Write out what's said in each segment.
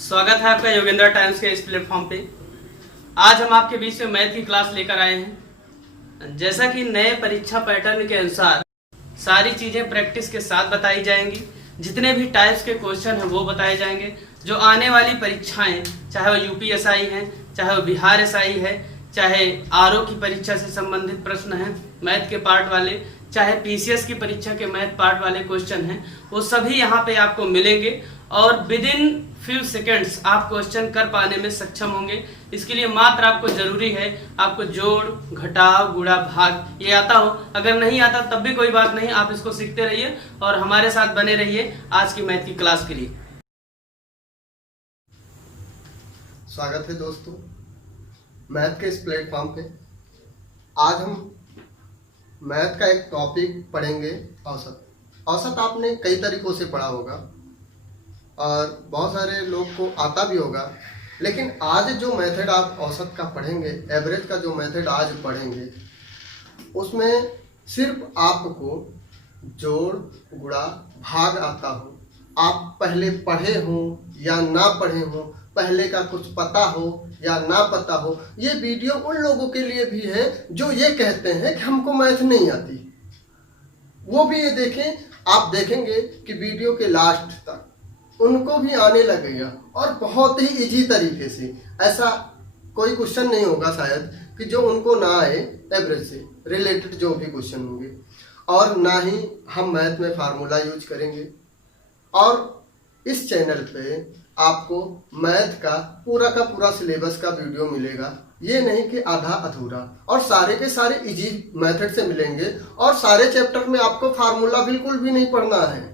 स्वागत है आपका योगेंद्र टाइम्स के इस प्लेटफॉर्म पे। आज हम आपके बीच में मैथ की क्लास लेकर आए हैं। जैसा कि नए परीक्षा पैटर्न के अनुसार सारी चीजें प्रैक्टिस के साथ बताई जाएंगी। जितने भी टाइप्स के क्वेश्चन हैं वो बताए जाएंगे। जो आने वाली परीक्षाएं, चाहे वो यूपीएसआई है, चाहे वो बिहार एसआई है, चाहे आरओ की परीक्षा से संबंधित प्रश्न हैं मैथ के पार्ट वाले, चाहे पीसीएस की परीक्षा के मैथ पार्ट वाले क्वेश्चन हैं, वो सभी यहाँ पे आपको मिलेंगे और विद इन फ्यू सेकेंड्स आप क्वेश्चन कर पाने में सक्षम होंगे। इसके लिए मात्र आपको जरूरी है आपको जोड़, घटाव, गुणा, भाग ये आता हो। अगर नहीं आता तब भी कोई बात नहीं, आप इसको सीखते रहिए और हमारे साथ बने रहिए आज की मैथ की क्लास के लिए। स्वागत है दोस्तों मैथ के इस प्लेटफॉर्म पे। आज हम मैथ का एक टॉपिक पढ़ेंगे, औसत। औसत आपने कई तरीकों से पढ़ा होगा और बहुत सारे लोग को आता भी होगा, लेकिन आज जो मेथड आप औसत का पढ़ेंगे, एवरेज का जो मेथड आज पढ़ेंगे, उसमें सिर्फ आपको जोड़, गुणा, भाग आता हो, आप पहले पढ़े हो या ना पढ़े हो, पहले का कुछ पता हो या ना पता हो, ये वीडियो उन लोगों के लिए भी है जो ये कहते हैं कि हमको मैथ नहीं आती। वो भी ये देखें, आप देखेंगे कि वीडियो के लास्ट तक उनको भी आने लगेगा और बहुत ही इजी तरीके से। ऐसा कोई क्वेश्चन नहीं होगा शायद कि जो उनको ना आए एवरेज से रिलेटेड जो भी क्वेश्चन होंगे। और ना ही हम मैथ में फार्मूला यूज करेंगे। और इस चैनल पे आपको मैथ का पूरा सिलेबस का वीडियो मिलेगा। ये नहीं कि आधा अधूरा, और सारे के सारे इजी मेथड से मिलेंगे। और सारे चैप्टर में आपको फार्मूला बिल्कुल भी नहीं पढ़ना है,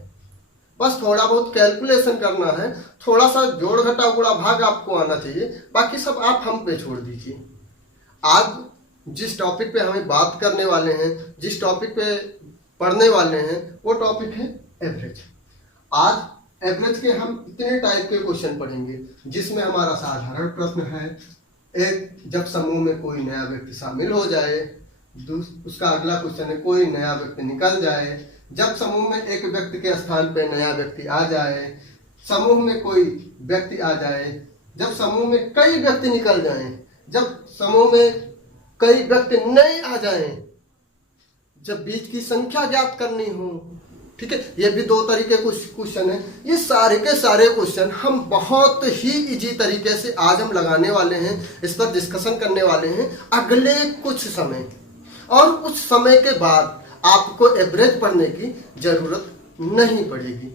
बस थोड़ा बहुत कैलकुलेशन करना है, थोड़ा सा जोड़, घटा, गुणा, भाग आपको आना चाहिए। बाकी सब आप हम पे छोड़ दीजिए। आज जिस टॉपिक पे हमें बात करने वाले हैं, जिस टॉपिक पे पढ़ने वाले हैं, वो टॉपिक है एवरेज। आज एवरेज के हम इतने टाइप के क्वेश्चन पढ़ेंगे, जिसमें हमारा साधारण प्रश्न है एक, जब समूह में कोई नया व्यक्ति शामिल हो जाए। उसका अगला क्वेश्चन है कोई नया व्यक्ति निकल जाए। जब समूह में एक व्यक्ति के स्थान पे नया व्यक्ति आ जाए। समूह में कोई व्यक्ति आ जाए। जब समूह में कई व्यक्ति निकल जाएं। जब समूह में कई व्यक्ति नए आ जाएं। जब बीच की संख्या ज्ञात करनी हो। ठीक है, ये भी दो तरीके कुछ क्वेश्चन है। ये सारे के सारे क्वेश्चन हम बहुत ही इजी तरीके से आज हम लगाने वाले हैं, इस पर डिस्कशन करने वाले हैं अगले कुछ समय। और उस समय के बाद आपको एवरेज पढ़ने की जरूरत नहीं पड़ेगी।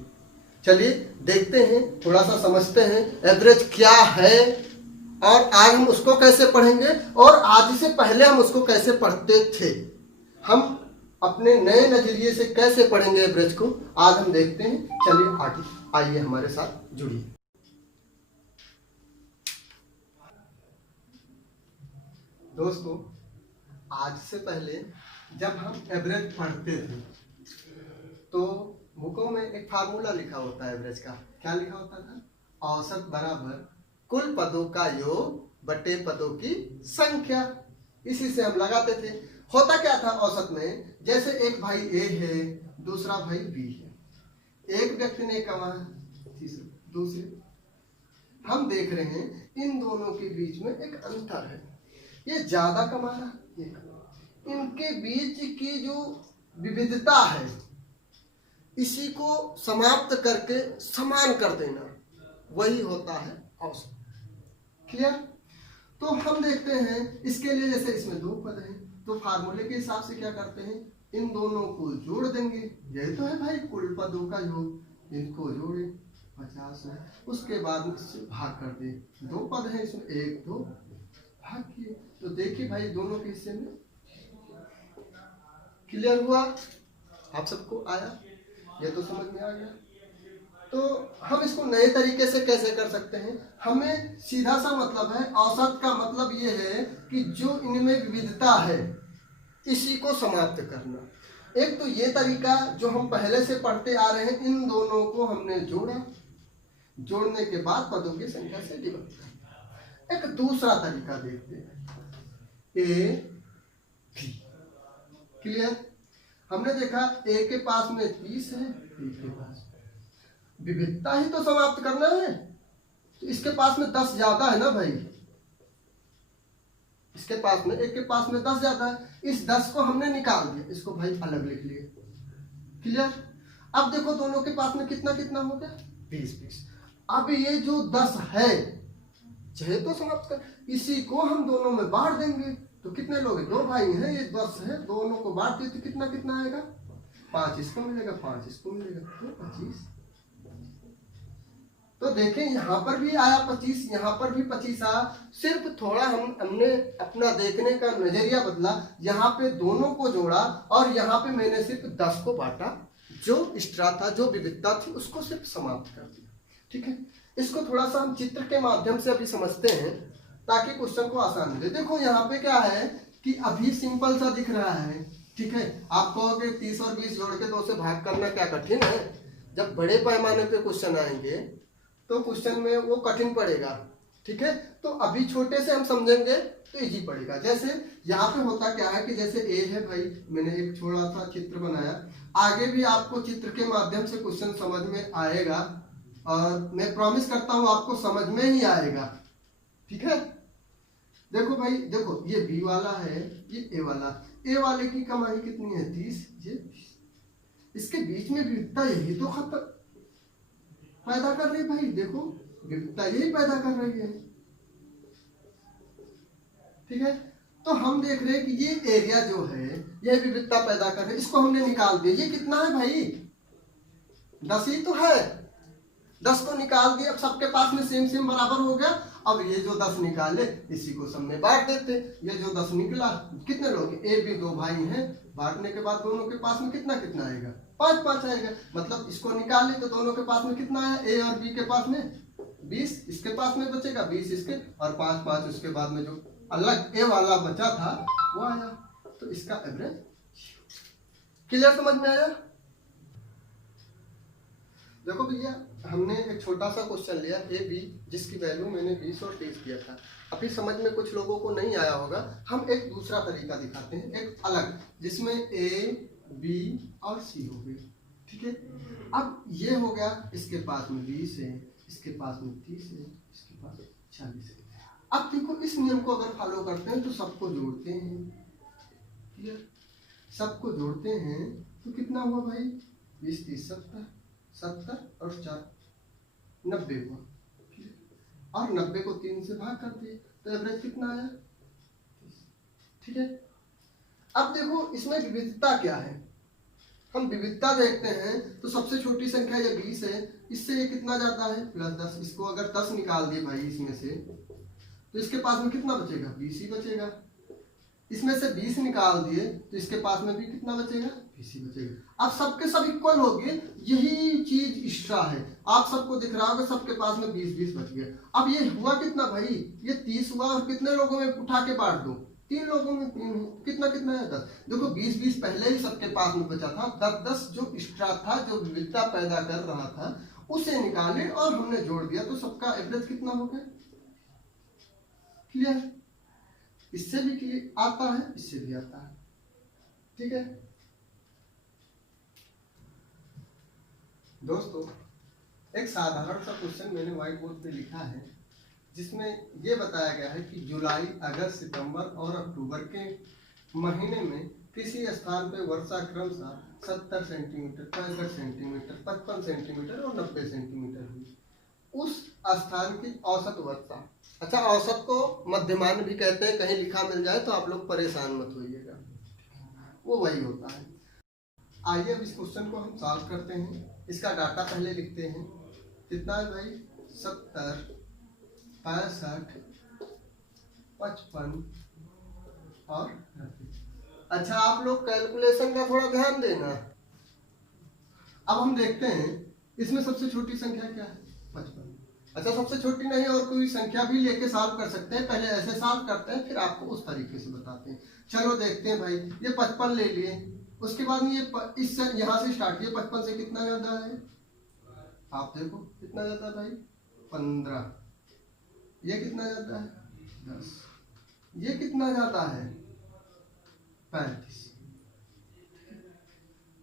चलिए देखते हैं, थोड़ा सा समझते हैं एवरेज क्या है और आज हम उसको कैसे पढ़ेंगे और आज से पहले हम उसको कैसे पढ़ते थे। हम अपने नए नजरिए से कैसे पढ़ेंगे एवरेज को, आज हम देखते हैं। चलिए आगे आइए हमारे साथ जुड़िए। दोस्तों, आज से पहले जब हम एवरेज पढ़ते थे तो बुकों में एक फार्मूला लिखा होता है एवरेज का। क्या लिखा होता था? औसत बराबर कुल पदों का योग बटे पदों की संख्या। इसी से हम लगाते थे। होता क्या था औसत में, जैसे एक भाई ए है, दूसरा भाई बी है। एक व्यक्ति ने कमाया, दूसरे हम देख रहे हैं इन दोनों के बीच में एक अंतर है। ये ज्यादा कमा रहा, ये कमा। इनके बीच की जो विविधता है, इसी को समाप्त करके समान कर देना, वही होता है औसत। क्लियर? तो हम देखते हैं इसके लिए, जैसे इसमें दो पद हैं तो फार्मूले के हिसाब से क्या करते हैं, इन दोनों को जोड़ देंगे। यही तो है भाई कुल पदों का योग। इनको जोड़े 50 है, उसके बाद इससे भाग कर दे। दो पद हैं इसमें, एक दो भाग किए, तो देखिए भाई दोनों के हिस्से में क्लियर हुआ। आप सबको आया? ये तो समझ में आ गया। तो हम इसको नए तरीके से कैसे कर सकते हैं? हमें सीधा सा मतलब है, औसत का मतलब ये है कि जो इनमें विविधता है इसी को समाप्त करना। एक तो ये तरीका जो हम पहले से पढ़ते आ रहे हैं, इन दोनों को हमने जोड़ा, जोड़ने के बाद पदों की संख्या से डिवाइड करना। एक दूसरा तरीका देखते हैं, ए बी। क्लियर? हमने देखा ए के पास में 30 है, बी के पास विविधता ही तो समाप्त करना है। तो इसके पास में 10 ज्यादा है ना भाई, इसके पास में, एक के पास में 10 ज्यादा है। इस 10 को हमने निकाल दिया, इसको भाई अलग लिख लिए। क्लियर? अब देखो दोनों के पास में कितना कितना हो गया, 20-20। अब ये जो 10 है, चाहे तो समाप्त कर, इसी को हम दोनों में बांट देंगे। तो कितने लोग हैं, 2 भाई हैं, ये 10 है, दोनों को बांट दिए तो कितना कितना आएगा, 5 इसको मिलेगा, 5 इसको मिलेगा, तो 25। तो देखें यहाँ पर भी आया 25, यहाँ पर भी 25 आया। सिर्फ थोड़ा हमने अपना देखने का नजरिया बदला, यहाँ पे दोनों को जोड़ा और यहाँ पे मैंने सिर्फ 10 को बांटा, जो एक्स्ट्रा था, जो विविधता थी, उसको सिर्फ समाप्त कर दिया। ठीक है, इसको थोड़ा सा हम चित्र के माध्यम से अभी समझते हैं ताकि क्वेश्चन को आसान मिले। देखो यहाँ पे क्या है कि अभी सिंपल सा दिख रहा है। ठीक है, आप कहोगे 30 और 20 जोड़ के 2 से भाग करना क्या कठिन है? जब बड़े पैमाने पे क्वेश्चन आएंगे तो क्वेश्चन में वो कठिन पड़ेगा। ठीक है, तो अभी छोटे से हम समझेंगे तो इजी पड़ेगा। जैसे यहाँ पे होता क्या है कि जैसे ए है भाई, मैंने एक छोटा सा चित्र बनाया, आगे भी आपको चित्र के माध्यम से क्वेश्चन समझ में आएगा और मैं प्रॉमिस करता हूँ आपको समझ में ही आएगा। ठीक है, देखो भाई, देखो ये बी वाला है, ये ए वाला। ए वाले की कमाई कितनी है, 30, ये 20। इसके बीच में विविधता यही तो खत्म पैदा कर रही भाई, देखो विविधता यही पैदा कर रही है। ठीक है, तो हम देख रहे हैं कि ये एरिया जो है ये विविधता पैदा कर रहे, इसको हमने निकाल दिया। ये कितना है भाई, 10 ही तो है, 10 को निकाल दिया। अब सबके पास में सेम सेम बराबर हो गया। अब ये जो 10 निकाले इसी को सब में बांट देते। ये जो 10 निकला, कितने लोग, ए बी 2 भाई हैं, बांटने के बाद दोनों के पास में कितना कितना आएगा, 5-5 आएगा। मतलब इसको निकाले तो दोनों के पास में कितना आया, ए और बी के पास में 20, इसके पास में बचेगा 20 इसके, और 5-5 उसके बाद में जो अलग ए वाला बचा था वो आया। तो इसका एवरेज। क्लियर, समझ में आया? देखो भैया, हमने एक छोटा सा क्वेश्चन लिया ए बी, जिसकी वैल्यू मैंने 20 और 30 दिया था। अभी समझ में कुछ लोगों को नहीं आया होगा, हम एक दूसरा तरीका दिखाते हैं, एक अलग, जिसमें ए बी और सी हो गए। ठीक है, अब ये हो गया, इसके पास में 20 है, इसके पास में 30 है, इसके पास 40 है। अब देखो इस नियम को अगर फॉलो करते हैं तो सबको जोड़ते हैं। क्लियर, सबको जोड़ते हैं तो कितना हुआ भाई, 20 30 70, 70 और 4 90 हुआ। और 90 को 3 से भाग कर दिए तो एवरेज कितना आया, 30। ठीक है, अब देखो इसमें विविधता क्या है, हम विविधता देखते हैं तो सबसे छोटी संख्या ये 20 है, इससे ये कितना जाता है, +10। इसको अगर 10 निकाल दिए भाई इसमें से, तो इसके पास में कितना बचेगा, 20 ही बचेगा। इसमें से 20 निकाल दिए तो इसके पास में भी कितना बचेगा, 20 ही बचेगा। अब सबके सब इक्वल हो गए, यही चीज एक्स्ट्रा है। आप सबको दिख रहा होगा सबके पास में 20-20 बच गए। अब ये हुआ कितना भाई, ये 30 हुआ, और कितने लोगों में उठा के बांट दो, 3 लोगों में 3, कितना कितना है, 10। देखो 20-20 पहले ही सबके पास में बचा था, 10-10 जो एक्स्ट्रा था, जो विविधता पैदा कर रहा था, उसे निकाले और हमने जोड़ दिया, तो सबका एवरेज कितना हो गया। क्लियर, इससे भी क्लियर आता है, इससे भी आता है। ठीक है दोस्तों, एक साधारण सा क्वेश्चन मैंने व्हाइट बोर्ड पे लिखा है, जिसमें ये बताया गया है कि जुलाई, अगस्त, सितंबर और अक्टूबर के महीने में किसी स्थान पे वर्षा क्रमशः 70 सेंटीमीटर, 65 सेंटीमीटर, 55 सेंटीमीटर और 90 सेंटीमीटर हुई। उस स्थान की औसत वर्षा, अच्छा औसत को मध्यमान भी कहते हैं, कहीं लिखा मिल जाए तो आप लोग परेशान मत होइएगा, वो वही होता है। आइए अब इस क्वेश्चन को हम सॉल्व करते हैं। इसका डाटा पहले लिखते हैं, कितना है भाई, 70, 65, 55 और 90। अच्छा आप लोग कैलकुलेशन का थोड़ा ध्यान देना। अब हम देखते हैं इसमें सबसे छोटी संख्या क्या है, 55। अच्छा सबसे छोटी नहीं और कोई संख्या भी लेके सॉल्व कर सकते हैं, पहले ऐसे सॉल्व करते हैं फिर आपको उस तरीके से बताते हैं। चलो देखते हैं भाई, ये 55 ले लिए, उसके बाद ये इस यहाँ से स्टार्ट किया, 55 से कितना ज्यादा है, आप देखो कितना ज्यादा है भाई, 15। ये कितना ज्यादा है, 10। ये कितना ज्यादा है, 35।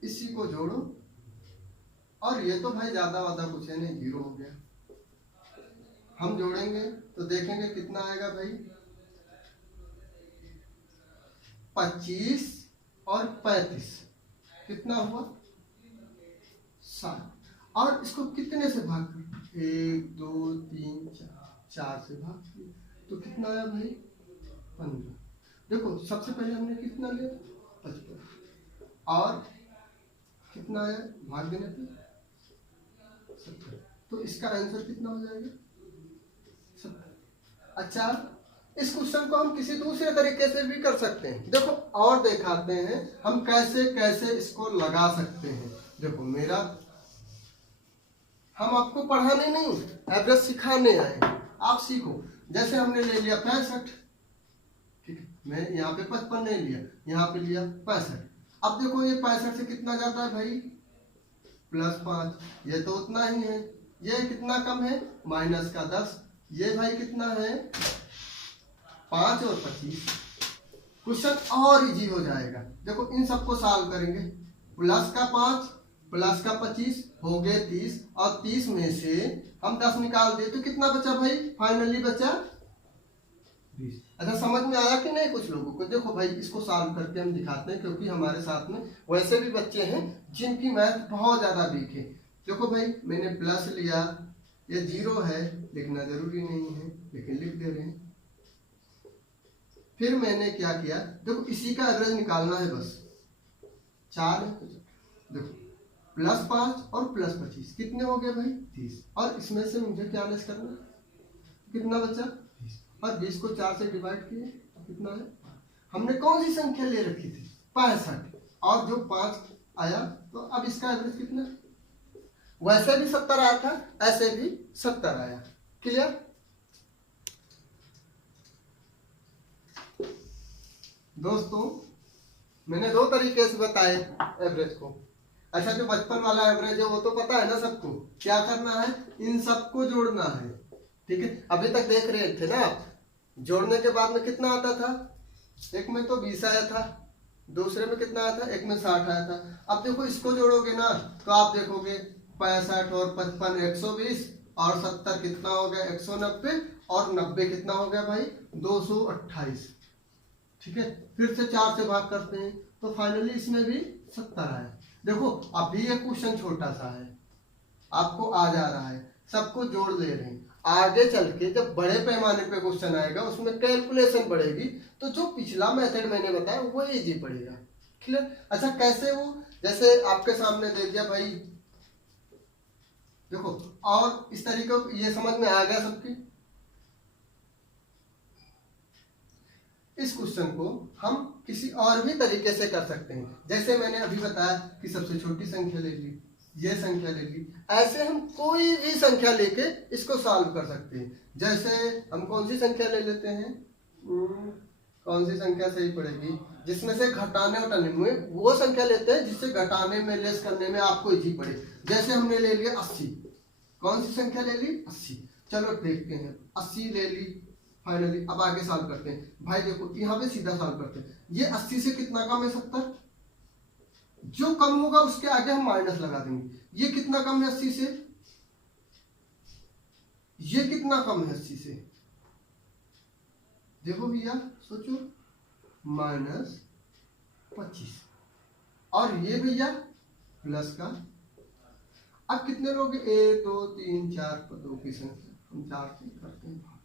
इसी को जोड़ो, और ये तो भाई ज्यादा वादा कुछ है नहीं, 0 हो गया। हम जोड़ेंगे तो देखेंगे कितना आएगा भाई, 25 और 35 कितना हुआ, 7। और इसको कितने से भाग कर, 1 2 3 4 से भाग किया तो कितना आया भाई, 15। देखो सबसे पहले हमने कितना लिया, 55 और कितना आया भाग देने पे 70, तो इसका आंसर कितना हो जाएगा, 70। अच्छा, इस क्वेश्चन को हम किसी दूसरे तरीके से भी कर सकते हैं। देखो और दिखाते हैं हम कैसे कैसे इसको लगा सकते हैं। देखो मेरा, हम आपको पढ़ाने नहीं, एवरेज सिखाने आए, आप सीखो। जैसे हमने ले लिया 65, ठीक है, मैं यहाँ पे 55 नहीं लिया, यहाँ पे लिया 65। अब देखो ये 65 से कितना जाता है भाई, +5, ये तो उतना ही है। ये कितना कम है, -10। ये भाई कितना है, 5 और 25। क्वेश्चन और इजी हो जाएगा। देखो इन सबको सॉल्व करेंगे, प्लस का 5 प्लस का 25 हो गए 30, और 30 में से हम 10 निकाल दिए तो कितना बचा भाई, फाइनली बचा 20। अच्छा समझ में आया कि नहीं कुछ लोगों को? देखो भाई इसको सॉल्व करके हम दिखाते हैं, क्योंकि हमारे साथ में वैसे भी बच्चे हैं जिनकी मैथ बहुत ज्यादा वीक है। देखो भाई मैंने प्लस लिया, ये 0 है, लिखना जरूरी नहीं है लेकिन लिख दे रहे हैं। फिर मैंने क्या किया, देखो इसी का एवरेज निकालना है बस, 4 है। देखो +5 और +25 कितने हो गए भाई, 30। और इसमें से मुझे क्या लेस करना, कितना बचा, 20। और 20 को 4 से डिवाइड किए तो कितना है, हमने कौन सी संख्या ले रखी थी, 65, और जो 5 आया, तो अब इसका एवरेज कितना, वैसे भी 70 आया था, ऐसे भी 70 आया। क्लियर? दोस्तों मैंने 2 तरीके से बताए एवरेज को। अच्छा जो बचपन वाला एवरेज है वो तो पता है ना सबको, क्या करना है, इन सबको जोड़ना है। ठीक है, अभी तक देख रहे थे ना आप, जोड़ने के बाद में कितना आता था, एक में तो 20 आया था, दूसरे में कितना आया था, एक में 60 आया था। अब देखो इसको जोड़ोगे ना तो आप देखोगे 65 और 55 120, और 70 कितना हो गया 190, और 90 कितना हो गया भाई 228। ठीक है, फिर से 4 से भाग करते हैं तो फाइनली इसमें भी 70 आया। देखो अभी ये क्वेश्चन छोटा सा है, आपको आ जा रहा है, सबको जोड़ ले रहे हैं। आगे चल के जब बड़े पैमाने पे क्वेश्चन आएगा उसमें कैलकुलेशन बढ़ेगी, तो जो पिछला मेथड मैंने बताया वो इजी पड़ेगा। क्लियर? अच्छा कैसे, वो जैसे आपके सामने दे दिया भाई, देखो और इस तरीके, ये समझ में आ गया सबकी? इस क्वेश्चन को हम किसी और भी तरीके से कर सकते हैं। जैसे मैंने अभी बताया कि सबसे छोटी संख्या ले ली, ये संख्या ले ली, ऐसे हम कोई भी संख्या लेके इसको सॉल्व कर सकते हैं। जैसे हम कौन सी संख्या ले लेते हैं, कौन सी संख्या सही पड़ेगी, जिसमें से घटाने उठाने में वो संख्या लेते हैं जिससे घटाने में लेस करने में आपको इजी पड़े। जैसे हमने ले लिया 80, कौन सी संख्या ले ली, 80। चलो देखते हैं, 80 ले ली फाइनली। अब आगे सॉल्व करते हैं भाई, देखो यहाँ पे सीधा सॉल्व करते हैं। ये 80 से कितना कम है, 70। जो कम होगा उसके आगे हम माइनस लगा देंगे। ये कितना कम है 80 से, ये कितना कम है 80 से, देखो भैया सोचो, -25, और ये भैया प्लस का। अब कितने लोग, 1 2 3 4 पदों की संख्या, हम 4 से करते हैं।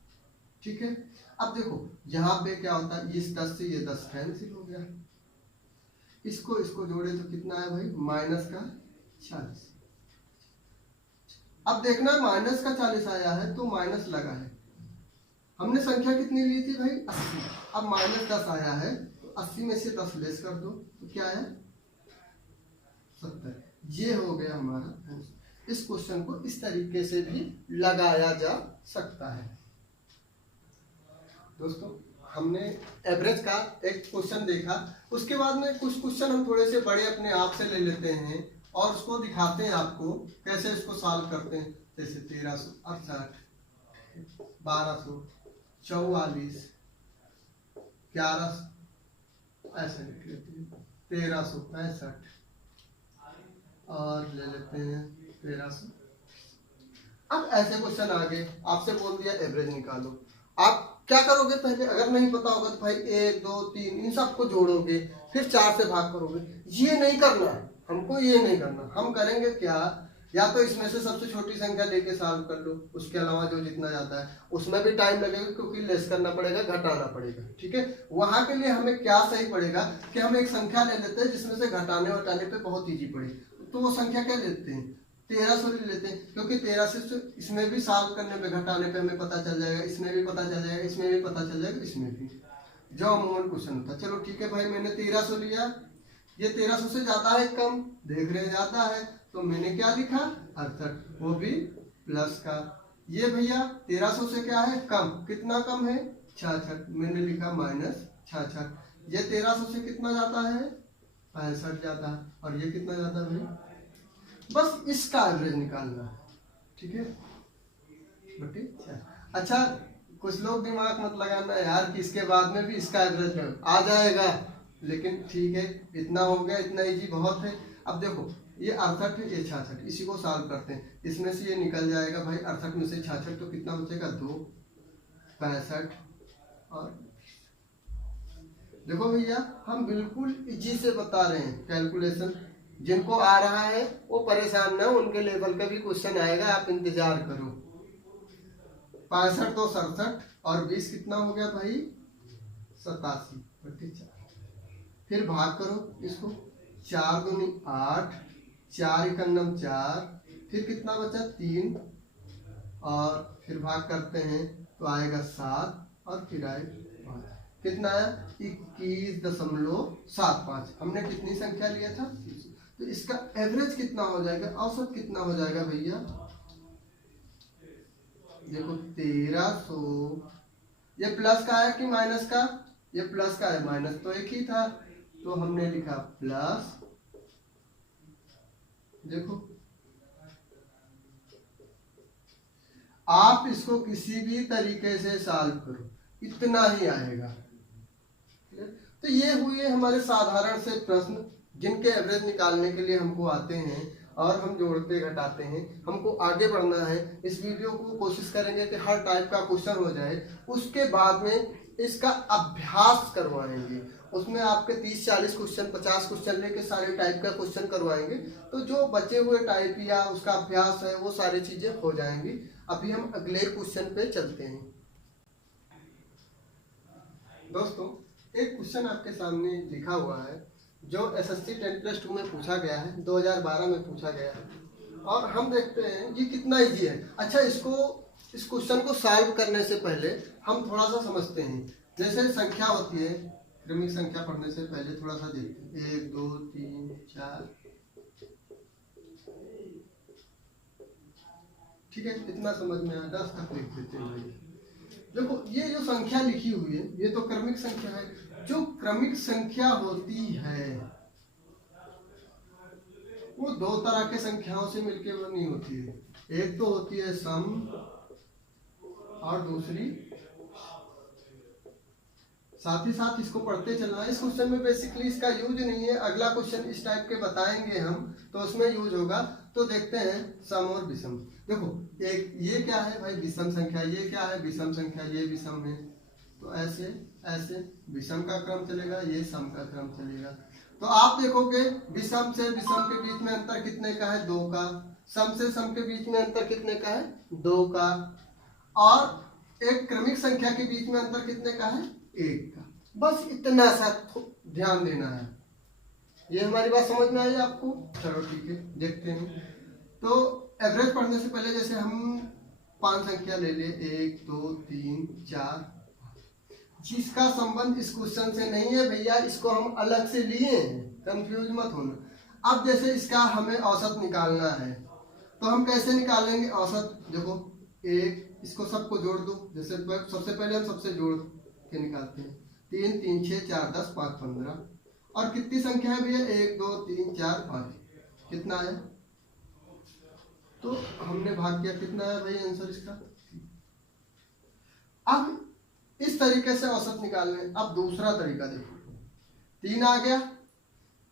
ठीक है, अब देखो यहाँ पे क्या होता है, इस 10 से ये 10 कैंसिल हो गया, इसको जोड़े तो कितना है भाई, -40। अब देखना माइनस का 40 आया है तो माइनस लगा है। हमने संख्या कितनी ली थी भाई, 80। अब -10 आया है तो 80 में से 10 लेस कर दो तो क्या है, 70। ये हो गया हमारा आंसर। इस क्वेश्चन को इस तरीके से भी लगाया जा सकता है। दोस्तों हमने एवरेज का एक क्वेश्चन देखा, उसके बाद में कुछ क्वेश्चन हम थोड़े से बड़े अपने आप से ले लेते हैं और उसको दिखाते हैं आपको कैसे इसको सॉल्व करते हैं। जैसे 1368, 1244, 11, ऐसे लिख लेते हैं 1365, और ले लेते हैं 1300, अब ऐसे क्वेश्चन आ गए, आपसे बोल दिया एवरेज निकालो, आप क्या करोगे पहले, अगर नहीं पता होगा तो भाई 1 2 3 इन सबको जोड़ोगे, फिर 4 से भाग करोगे। ये नहीं करना है हमको, ये नहीं करना। हम करेंगे क्या, या तो इसमें से सबसे छोटी संख्या लेके सॉल्व कर लो, उसके अलावा जो जितना जाता है उसमें भी टाइम लगेगा क्योंकि लेस करना पड़ेगा, घटाना पड़ेगा, ठीक है। वहां के लिए हमें क्या सही पड़ेगा कि हम एक संख्या ले लेते हैं जिसमें से घटाने वटाने पे बहुत ईजी पड़े, तो वो संख्या क्या लेते हैं, 1300 ले लेते हैं, क्योंकि 1300 से इसमें भी सॉल्व करने पे घटाने पे हमें पता चल जाएगा, इसमें भी पता चल जाएगा, इसमें भी पता चल जाएगा, इसमें भी, जो अमूमन क्वेश्चन होता है। चलो ठीक है भाई, मैंने 1300 लिया, ये 1300 से ज्यादा है कम, देख रहे हैं ज्यादा है, तो मैंने क्या लिखा 68, वो भी प्लस का। ये भैया 1300 से क्या है कम, कितना कम है 66, मैंने लिखा -66। ये 1300 से कितना जाता है 65 जाता है, और ये कितना जाता है भाई, बस इसका एवरेज निकालना है, ठीक है। बटे अच्छा, कुछ लोग दिमाग मत लगाना यार कि इसके बाद में भी इसका एवरेज आ जाएगा, लेकिन ठीक है, इतना हो गया, इतना इजी बहुत है। अब देखो ये 68 है, ये 66, इसी को सॉल्व करते हैं, इसमें से ये निकल जाएगा भाई 68 में से 66, तो कितना बचेगा 2, 65। और देखो भैया हम बिल्कुल इजी से बता रहे हैं कैलकुलेशन, जिनको आ रहा है वो परेशान ना हो, उनके लेवल का भी क्वेश्चन आएगा, आप इंतजार करो। 65 तो 67 और 20 कितना हो गया भाई 87/4। फिर भाग करो इसको, 4 दूनी 8, 4 एकम 4, फिर कितना बचा 3, और फिर भाग करते हैं तो आएगा 7, और फिर आएगा 5, कितना आया 21.75। हमने कितनी संख्या लिया था, तो इसका एवरेज कितना हो जाएगा, औसत कितना हो जाएगा भैया, देखो 1300, ये प्लस का है कि माइनस का, ये प्लस का है, माइनस तो एक ही था, तो हमने लिखा प्लस। देखो आप इसको किसी भी तरीके से सॉल्व करो, इतना ही आएगा। तो ये हुए हमारे साधारण से प्रश्न जिनके एवरेज निकालने के लिए हमको आते हैं, और हम जोड़ते घटाते हैं। हमको आगे बढ़ना है, इस वीडियो को कोशिश करेंगे कि हर टाइप का क्वेश्चन हो जाए, उसके बाद में इसका अभ्यास करवाएंगे, उसमें आपके 30-40 क्वेश्चन 50 क्वेश्चन लेके सारे टाइप का क्वेश्चन करवाएंगे, तो जो बचे हुए टाइप या उसका अभ्यास है वो सारी चीजें हो जाएंगी। अभी हम अगले क्वेश्चन पे चलते हैं। दोस्तों एक क्वेश्चन आपके सामने लिखा हुआ है जो एसएससी 10+2 में पूछा गया है, 2012 में पूछा गया है, और हम देखते हैं ये कितना इजी है। अच्छा, इस क्वेश्चन को सॉल्व करने से पहले हम थोड़ा सा समझते हैं। जैसे संख्या होती है, क्रमिक संख्या पढ़ने से पहले थोड़ा सा देखते हैं, 1 2 3 4, ठीक है, इतना समझ में आया, 10 तक लिख देते हैं भाई। देखो ये जो संख्या लिखी हुई है ये तो क्रमिक संख्या है। जो क्रमिक संख्या होती है वो दो तरह के संख्याओं से मिलकर बनी होती है, एक तो होती है सम और दूसरी, साथ ही साथ इसको पढ़ते चलना है। इस क्वेश्चन में बेसिकली इसका यूज नहीं है, अगला क्वेश्चन इस टाइप के बताएंगे हम तो उसमें यूज होगा। तो देखते हैं सम और विषम। देखो एक ये क्या है भाई विषम संख्या, ये क्या है विषम संख्या, ये विषम है, तो ऐसे ऐसे विषम का क्रम चलेगा, ये सम का क्रम चलेगा। तो आप देखोगे विषम से विषम के बीच में अंतर कितने का है 2 का, सम से सम के बीच में अंतर कितने का है 2 का, और एक क्रमिक संख्या के बीच में अंतर कितने का है 1 का। बस इतना सा ध्यान देना है। ये हमारी बात समझ में आई आपको? चलो ठीक है, देखते हैं। तो एवरेज पढ़ने से पहले जैसे हम 5 संख्या ले ले, 1 2 3 4, जिसका संबंध इस क्वेश्चन से नहीं है भैया, इसको हम अलग से लिए हैं, कंफ्यूज मत होना। अब जैसे इसका हमें औसत निकालना है तो हम कैसे निकालेंगे औसत? देखो एक इसको सबको जोड़ दो, जैसे सबसे पहले हम सबसे जोड़ के निकालते हैं, 3 3 6 4 10 5 15, और कितनी संख्या है भैया 1 2 3 4 5, कितना है? तो हमने भाग किया, कितना है भाई आंसर इसका? अब इस तरीके से औसत निकालने। अब दूसरा तरीका देखो, 3 आ गया,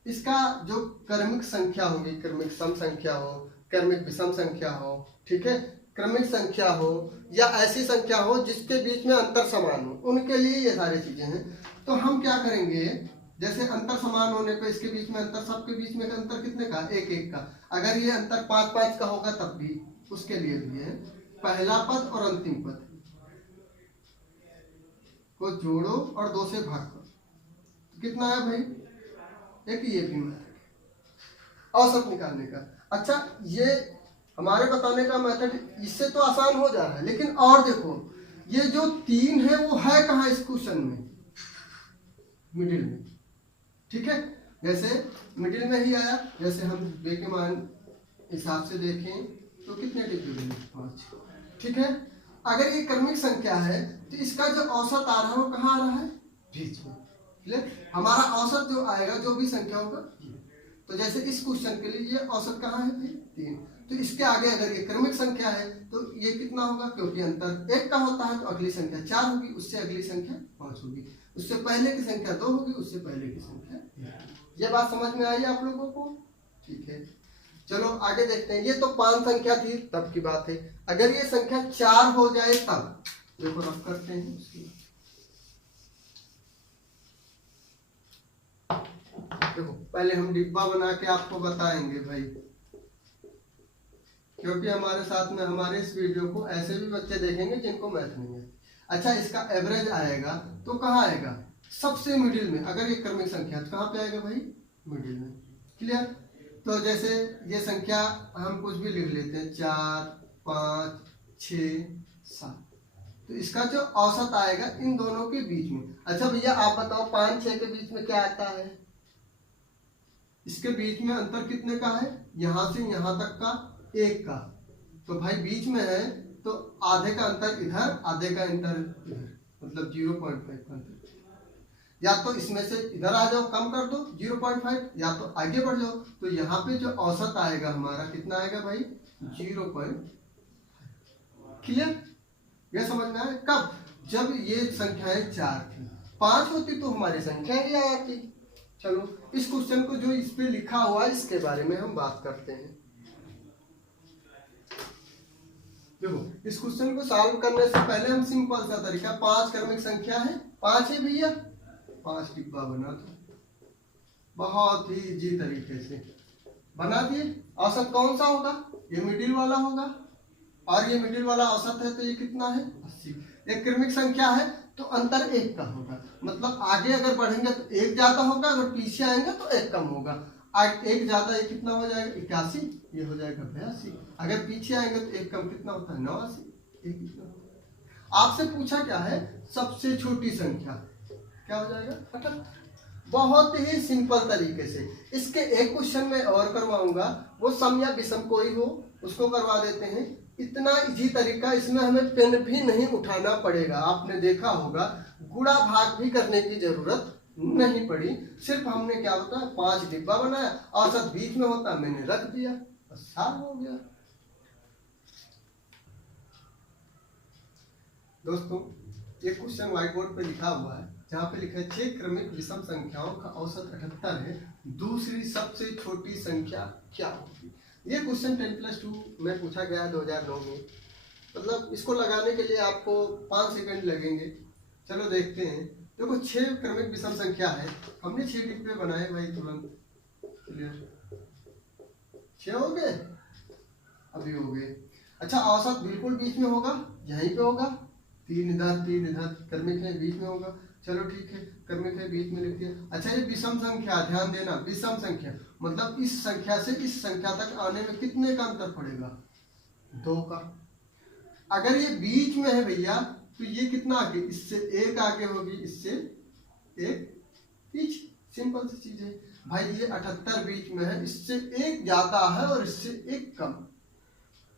इसका जो क्रमिक संख्या होगी, क्रमिक सम संख्या हो, क्रमिक विषम संख्या हो, ठीक है, क्रमिक संख्या हो या ऐसी संख्या हो जिसके बीच में अंतर समान हो, उनके लिए ये सारी चीजें हैं। तो हम क्या करेंगे, जैसे अंतर समान होने पे इसके बीच में अंतर, सबके बीच में अंतर कितने का, एक एक का। अगर ये अंतर 5 5 का होगा तब भी उसके लिए भी है पहला पद और अंतिम पद को जोड़ो और 2 से भाग करो, तो कितना है भाई, एक ये भी मेथड औसत निकालने का। अच्छा, ये हमारे बताने का मेथड इससे तो आसान हो जा रहा है, लेकिन और देखो ये जो 3 है वो है कहाँ इस क्वेश्चन में, मिडिल में। ठीक है, जैसे मिडिल में ही आया, जैसे हम बे के मान हिसाब से देखें तो कितने डिग्री में, 5। ठीक है, अगर ये क्रमिक संख्या है तो इसका जो औसत आ रहा है वो कहाँ आ रहा है, बीच में। हमारा औसत जो आएगा, जो भी संख्या होगा, तो जैसे इस क्वेश्चन के लिए ये औसत कहाँ है भाई, 3। तो इसके आगे अगर ये क्रमिक संख्या है तो ये कितना होगा, क्योंकि अंतर 1 का होता है तो अगली संख्या 4 होगी, उससे अगली संख्या 5 होगी, उससे पहले की संख्या 2 होगी, उससे पहले की संख्या 1। ये बात समझ में आई आप लोगों को? ठीक है, चलो आगे देखते हैं। ये तो 5 संख्या थी तब की बात है। अगर ये संख्या 4 हो जाए तब देखो, रफ करते हैं उसकी। देखो पहले हम डिब्बा बना के आपको बताएंगे भाई, क्योंकि हमारे साथ में हमारे इस वीडियो को ऐसे भी बच्चे देखेंगे जिनको मैथ नहीं है। अच्छा, इसका एवरेज आएगा तो कहाँ आएगा, सबसे मिडिल में। अगर ये क्रमिक संख्या तो कहाँ पे आएगा भाई, मिडिल में। क्लियर? तो जैसे ये संख्या हम कुछ भी लिख लेते हैं, 4 5 6 7, तो इसका जो औसत आएगा इन दोनों के बीच में। अच्छा भैया आप बताओ, 5 6 के बीच में क्या आता है, इसके बीच में अंतर कितने का है, यहां से यहां तक का 1 का। तो भाई बीच में है तो आधे का अंतर इधर, आधे का अंतर इधर, मतलब 0.5 का अंतर। या तो इसमें से इधर आ जाओ, कम कर दो 0.5, या तो आगे बढ़ जाओ। तो यहाँ पे जो औसत आएगा हमारा कितना आएगा भाई, 0.5। क्लियर? ये समझ में आया? कब, जब ये संख्याएं 4 थी, 5 होती तो हमारी संख्या ही आती। चलो इस क्वेश्चन को जो इस पे लिखा हुआ है इसके बारे में हम बात करते हैं। देखो इस क्वेश्चन को सॉल्व करने से पहले हम सिंपल सा तरीका, 5 क्रमिक संख्या है, 5 है भैया, 5 डिब्बा बना दो, बहुत ही इजी तरीके से बना दिए। औसत कौन सा होगा, ये मिडिल वाला होगा, और ये मिडिल वाला औसत है तो ये कितना है, 80। एक क्रमिक संख्या है तो अंतर 1 का होगा, मतलब आगे अगर बढ़ेंगे तो 1 ज्यादा होगा, अगर पीछे आएंगे तो 1 कम होगा। 1 ज्यादा ये कितना हो जाएगा, 81, ये हो जाएगा 82। अगर पीछे आएंगे तो 1 कम कितना होता है, 89। ये कितना होता है, आपसे पूछा क्या है, सबसे छोटी संख्या क्या हो जाएगा, 78। बहुत ही सिंपल तरीके से। इसके एक क्वेश्चन में और करवाऊंगा, वो सम या विषम कोई हो उसको करवा देते हैं। इतना इजी तरीका, इसमें हमें पेन भी नहीं उठाना पड़ेगा। आपने देखा होगा गुणा भाग भी करने की जरूरत नहीं पड़ी, सिर्फ हमने क्या होता है 5 डिब्बा बनाया, औसत बीच में होता मैंने रख दिया, बस साफ हो गया। दोस्तों ये क्वेश्चन व्हाइट बोर्ड पे लिखा हुआ है, जहाँ पे लिखा है 6 क्रमिक विषम संख्याओं का औसत 78 है, दूसरी सबसे छोटी संख्या क्या होगी। ये क्वेश्चन 10+2 में पूछा गया है 2009 में। मतलब इसको लगाने के लिए आपको 5 सेकंड लगेंगे। चलो देखते हैं। देखो 6 क्रमिक विषम संख्या है, हमने 6 डिब्बे बनाए भाई तुरंत। क्लियर? 6 हो गए, अभी हो गए। अच्छा औसत बिल्कुल बीच में होगा, यहीं पे होगा, 3 इधर 3 इधर, क्रमिक है बीच में होगा। चलो ठीक है, क्रमिक है बीच में लिख दिया। अच्छा ये विषम संख्या, ध्यान देना, विषम संख्या मतलब इस संख्या से इस संख्या तक आने में कितने का अंतर पड़ेगा, 2 का। अगर ये बीच में है भैया तो ये कितना आगे, इससे 1 आगे होगी, इससे 1 पीछे। सिंपल सी चीज है भाई। ये 78 बीच में है, इससे 1 ज्यादा है और इससे 1 कम,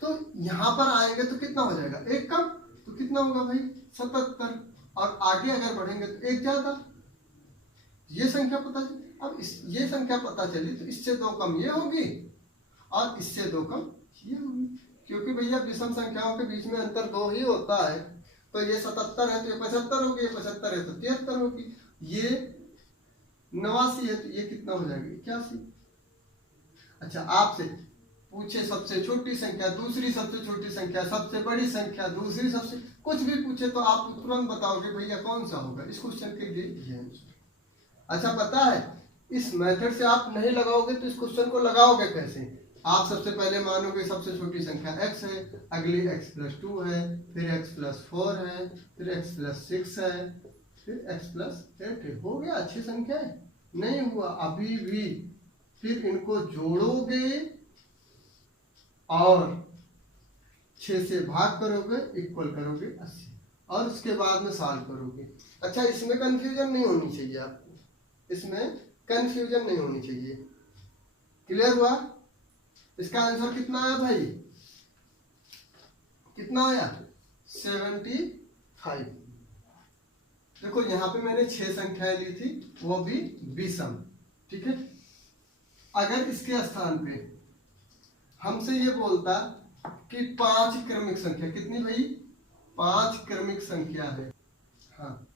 तो यहां पर आएंगे तो कितना हो जाएगा, 1 कम, तो कितना होगा भाई 77। और आगे अगर बढ़ेंगे तो 1 ज्यादा, ये संख्या पता चली। अब ये संख्या पता चली तो इससे 2 कम ये होगी और इससे 2 कम ये होगी, क्योंकि भैया विषम संख्याओं के बीच में अंतर 2 ही होता है। तो ये 77 है तो ये 75 होगी, ये 75 है तो 73 होगी, ये 89 है तो ये कितना हो जाएगा, 81। अच्छा आपसे पूछे सबसे छोटी संख्या, दूसरी सबसे छोटी संख्या, सबसे बड़ी संख्या, दूसरी सबसे, कुछ भी पूछे तो आप तुरंत बताओगे भैया कौन सा होगा। इस क्वेश्चन के लिए ये आंसर। अच्छा पता है इस मेथड से आप नहीं लगाओगे तो इस क्वेश्चन को लगाओगे कैसे? आप सबसे पहले मानोगे सबसे छोटी संख्या x है, अगली x+2 है, फिर x+4 है, फिर x+6 है, फिर x+8 है। हो गया, अच्छी संख्या है? नहीं हुआ अभी भी। फिर इनको जोड़ोगे और 6 से भाग करोगे, इक्वल करोगे 80 और उसके बाद में सॉल्व करोगे। अच्छा इसमें कंफ्यूजन नहीं होनी चाहिए आपको, इसमें कंफ्यूजन नहीं होनी चाहिए। क्लियर हुआ? इसका आंसर कितना आया भाई? कितना आया? 75। देखो यहाँ पे मैंने 6 संख्याएं ली थी, वो भी विषम। ठीक है, अगर इसके स्थान पे हमसे ये बोलता कि 5 क्रमिक संख्या, कितनी भाई? 5 क्रमिक संख्या है। हाँ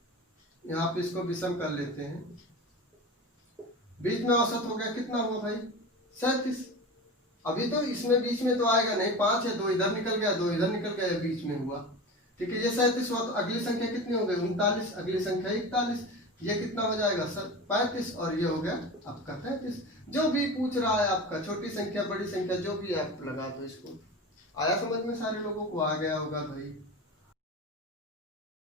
यहाँ पे इसको विषम कर लेते हैं। बीच में औसत हो गया, कितना हुआ भाई? 37। अभी तो इसमें बीच में तो आएगा नहीं, 5 है, 2 इधर निकल गया, 2 इधर निकल गया, बीच में हुआ। ठीक है, ये 37 हुआ तो अगली संख्या कितनी हो गई? 39। अगली संख्या 41, ये कितना हो जाएगा सर? 35 और ये हो गया आपका 35। जो भी पूछ रहा है आपका, छोटी संख्या बड़ी संख्या जो भी आप लगा दो इसको। आया समझ में? सारे लोगों को आ गया होगा भाई।